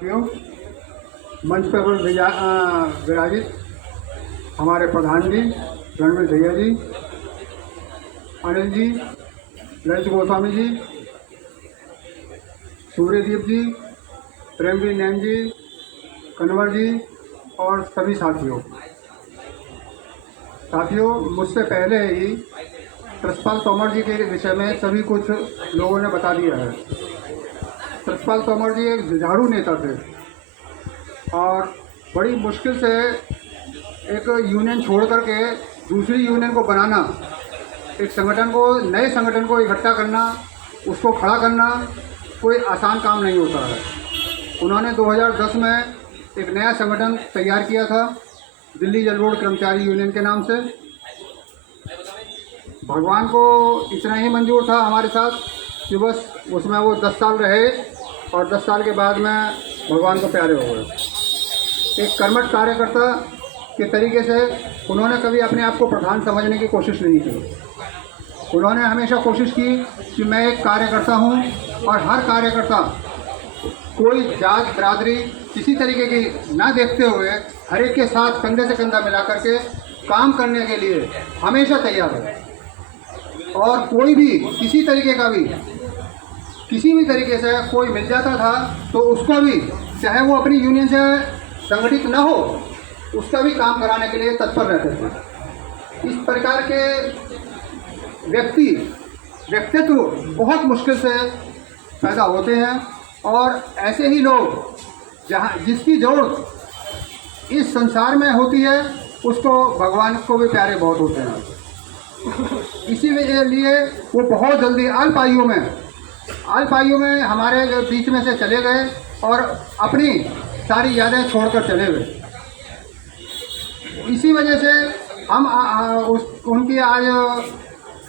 साथियों, मंच पर विराजित हमारे प्रधान जी रणवीर भैया जी, अनिल जी, ललित गोस्वामी जी, सूर्यदीप जी, प्रेमवीर नैन जी, कन्वर जी और सभी साथियों, मुझसे पहले ही कृष्णपाल तोमर जी के विषय में सभी कुछ लोगों ने बता दिया है। कृष्णपाल तोमर जी एक जुझारू नेता थे और बड़ी मुश्किल से एक यूनियन छोड़ करके दूसरी यूनियन को बनाना, एक संगठन को, नए संगठन को इकट्ठा करना, उसको खड़ा करना कोई आसान काम नहीं होता है। उन्होंने 2010 में एक नया संगठन तैयार किया था, दिल्ली जल बोर्ड कर्मचारी यूनियन के नाम से। भगवान को इतना ही मंजूर था हमारे साथ कि बस उसमें वो 10 साल रहे और 10 साल के बाद में भगवान को प्यारे हो गए। एक कर्मठ कार्यकर्ता के तरीके से उन्होंने कभी अपने आप को प्रधान समझने की कोशिश नहीं की। उन्होंने हमेशा कोशिश की कि मैं एक कार्यकर्ता हूँ और हर कार्यकर्ता कोई जात बिरादरी किसी तरीके की ना देखते हुए हर एक के साथ कंधे से कंधा मिला करके काम करने के लिए हमेशा तैयार है। और कोई भी किसी तरीके का भी किसी भी तरीके से कोई मिल जाता था तो उसको भी, चाहे वो अपनी यूनियन से संगठित न हो, उसका भी काम कराने के लिए तत्पर रहते थे। इस प्रकार के व्यक्तित्व बहुत मुश्किल से पैदा होते हैं और ऐसे ही लोग जिसकी जरूरत इस संसार में होती है उसको भगवान को भी प्यारे बहुत होते हैं। इसीलिए वो बहुत जल्दी अल्प आयु में हमारे बीच में से चले गए और अपनी सारी यादें छोड़कर चले गए। इसी वजह से हम उनकी आज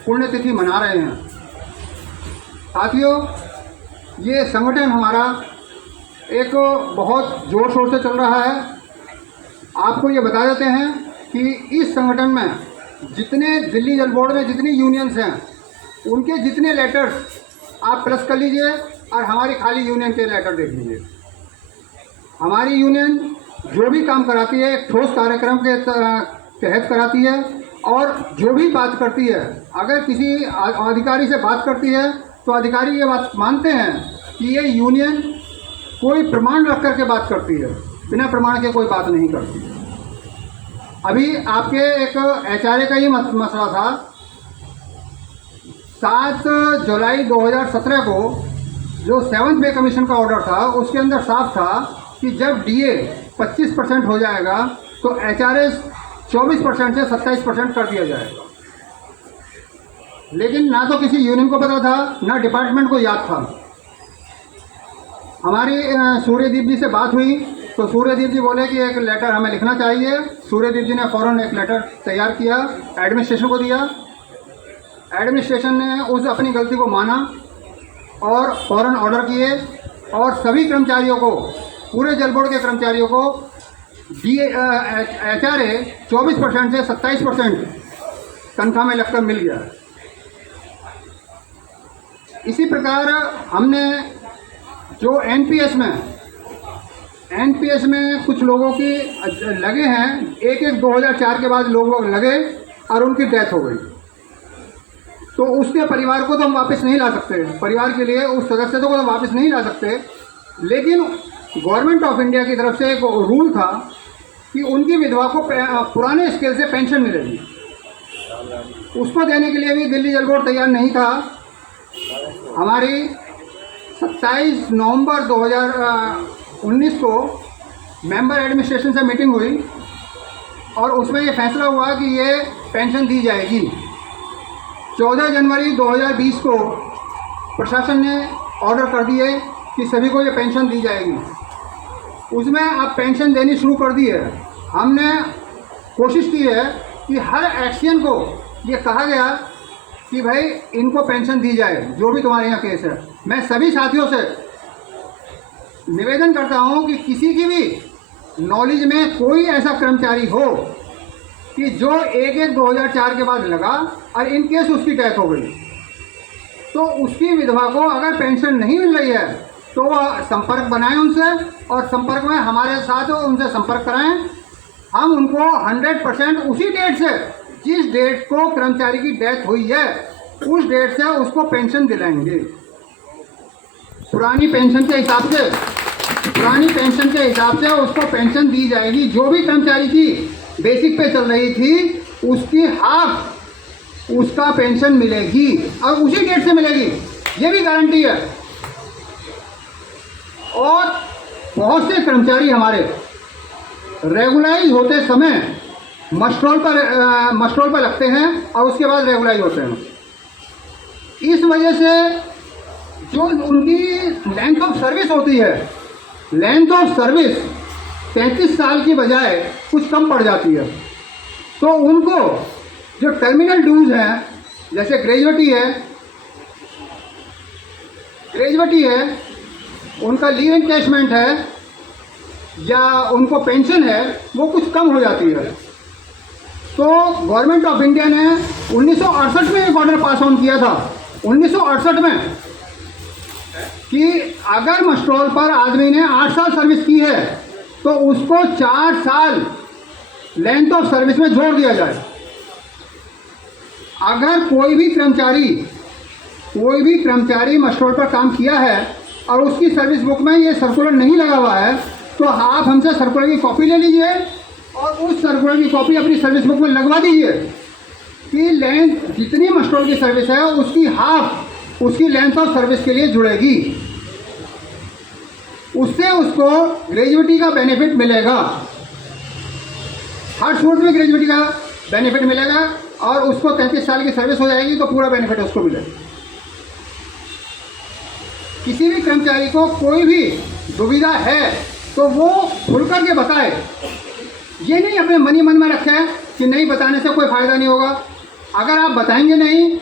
पुण्यतिथि मना रहे हैं। साथियों, ये संगठन हमारा एक बहुत जोर शोर से चल रहा है। आपको ये बता देते हैं कि इस संगठन में जितने दिल्ली जल बोर्ड में जितनी यूनियंस हैं उनके जितने लेटर्स आप प्लस कर लीजिए और हमारी खाली यूनियन के लेटर देख लीजिए। हमारी यूनियन जो भी काम कराती है एक ठोस कार्यक्रम के तहत कराती है और जो भी बात करती है, अगर किसी अधिकारी से बात करती है तो अधिकारी ये बात मानते हैं कि ये यूनियन कोई प्रमाण रख करके बात करती है, बिना प्रमाण के कोई बात नहीं करती। अभी आपके एक एचआरए का ही मसला था। 7 जुलाई 2017 को जो 7th पे कमीशन का ऑर्डर था उसके अंदर साफ था कि जब डीए 25% हो जाएगा तो एचआरए 24% से 27% कर दिया जाएगा। लेकिन ना तो किसी यूनियन को पता था, ना डिपार्टमेंट को याद था। हमारी सूर्यदीप जी से बात हुई तो सूर्यदीप जी बोले कि एक लेटर हमें लिखना चाहिए। सूर्यदीप जी ने फ़ौरन एक लेटर तैयार किया, एडमिनिस्ट्रेशन को दिया। एडमिनिस्ट्रेशन ने उस अपनी गलती को माना और फ़ौरन ऑर्डर किए और सभी कर्मचारियों को, पूरे जल बोर्ड के कर्मचारियों को एचआरए 24% से 27% तनख्वाह में लगकर मिल गया। इसी प्रकार हमने जो एनपीएस में कुछ लोगों की लगे हैं, एक 2004 के बाद लोग लगे और उनकी डेथ हो गई, तो उसके परिवार को तो हम वापस नहीं ला सकते, परिवार के लिए उस सदस्य को तो वापस नहीं ला सकते। लेकिन गवर्नमेंट ऑफ इंडिया की तरफ से एक रूल था कि उनकी विधवा को पुराने स्केल से पेंशन मिलेगी। उसको देने के लिए भी दिल्ली जल बोर्ड तैयार नहीं था। हमारी 27 नवंबर 2019 को मेंबर एडमिनिस्ट्रेशन से मीटिंग हुई और उसमें ये फैसला हुआ कि ये पेंशन दी जाएगी। 14 जनवरी 2020 को प्रशासन ने ऑर्डर कर दिए कि सभी को ये पेंशन दी जाएगी। उसमें अब पेंशन देनी शुरू कर दी है। हमने कोशिश की है कि हर एक्शन को ये कहा गया कि भाई इनको पेंशन दी जाए, जो भी तुम्हारे यहाँ केस है। मैं सभी साथियों से निवेदन करता हूँ कि किसी की भी नॉलेज में कोई ऐसा कर्मचारी हो कि जो 1/1/2004 के बाद लगा और इन केस उसकी डेथ हो गई, तो उसकी विधवा को अगर पेंशन नहीं मिल रही है तो वह संपर्क बनाएं उनसे, और संपर्क में हमारे साथ उनसे संपर्क कराएं। हम उनको 100% उसी डेट से, जिस डेट को कर्मचारी की डेथ हुई है उस डेट से उसको पेंशन दिलाएंगे। पुरानी पेंशन के हिसाब से उसको पेंशन दी जाएगी। जो भी कर्मचारी की बेसिक पे चल रही थी उसकी हाफ उसका पेंशन मिलेगी, और उसी डेट से मिलेगी, ये भी गारंटी है। और बहुत से कर्मचारी हमारे रेगुलाइज होते समय मस्ट्रोल पर लगते हैं और उसके बाद रेगुलाइज होते हैं। इस वजह से जो उनकी लेंथ ऑफ सर्विस होती है, लेंथ ऑफ सर्विस 33 साल की बजाय कुछ कम पड़ जाती है। तो उनको जो टर्मिनल ड्यूज हैं, जैसे ग्रेजुएटी है, उनका लीव एनकैशमेंट है या उनको पेंशन है, वो कुछ कम हो जाती है। तो गवर्नमेंट ऑफ इंडिया ने 1968 में एक ऑर्डर पास ऑन किया था, 1968 में, कि अगर मस्ट्रोल पर आदमी ने 8 साल सर्विस की है तो उसको 4 साल लेंथ ऑफ सर्विस में जोड़ दिया जाए। अगर कोई भी कर्मचारी मस्ट्रोल पर काम किया है और उसकी सर्विस बुक में ये सर्कुलर नहीं लगा हुआ है, तो आप हमसे सर्कुलर की कॉपी ले लीजिए और उस सर्कुलर की कॉपी अपनी सर्विस बुक में लगवा दीजिए कि लेंथ जितनी मस्ट्रोल की सर्विस है उसकी हाफ उसकी लेंथ ऑफ सर्विस के लिए जुड़ेगी। उससे उसको ग्रेजुएटी का बेनिफिट मिलेगा, हर सूरत में ग्रेजुएटी का बेनिफिट मिलेगा, और उसको 33 साल की सर्विस हो जाएगी तो पूरा बेनिफिट उसको मिलेगा। किसी भी कर्मचारी को कोई भी दुविधा है तो वो खुल करके बताए, ये नहीं अपने मन में रखे कि नहीं बताने से कोई फायदा नहीं होगा। अगर आप बताएंगे नहीं,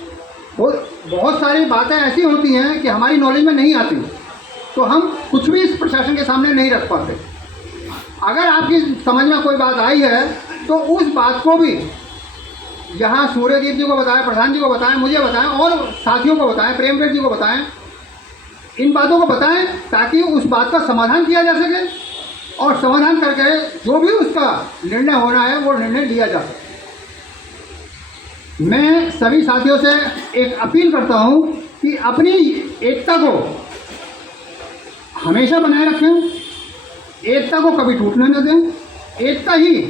बहुत सारी बातें ऐसी होती हैं कि हमारी नॉलेज में नहीं आती, तो हम कुछ भी इस प्रशासन के सामने नहीं रख पाते। अगर आपकी समझ में कोई बात आई है तो उस बात को भी यहाँ सूर्यदीप जी को बताएं, प्रधान जी को बताएं, मुझे बताएं और साथियों को बताएं, प्रेमवीर जी को बताएं, इन बातों को बताएं ताकि उस बात का समाधान किया जा सके, और समाधान करके जो भी उसका निर्णय होना है वो निर्णय लिया जा सके। मैं सभी साथियों से एक अपील करता हूं कि अपनी एकता को हमेशा बनाए रखें, एकता को कभी टूटने न दें। एकता ही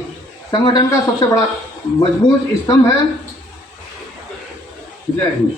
संगठन का सबसे बड़ा मजबूत स्तंभ है। जय हिंद।